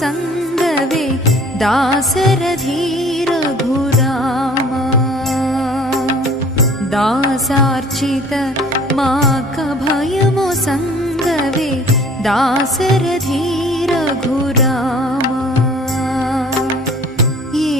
సంగవే దాసరథీ రఘురామా దాసార్చిత మాక భయము సంగవే దాసరథీ రఘురామా ఏ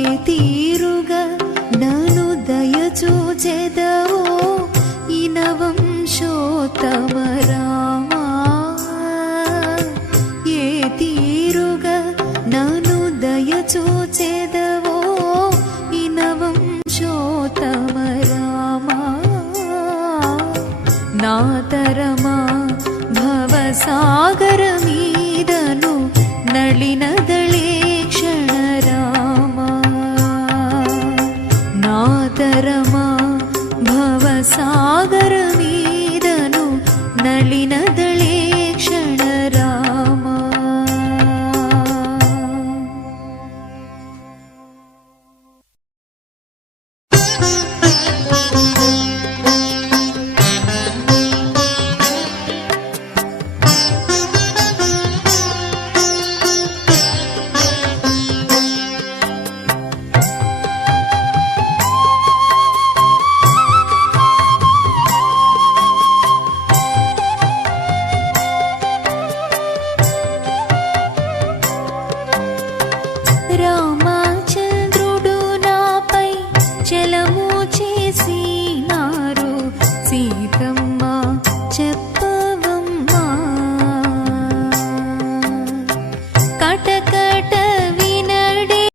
నాతరమా? భవసాగర మీదను నళినదళే క్షణరామా? నాతరమా? భవసాగర మీదను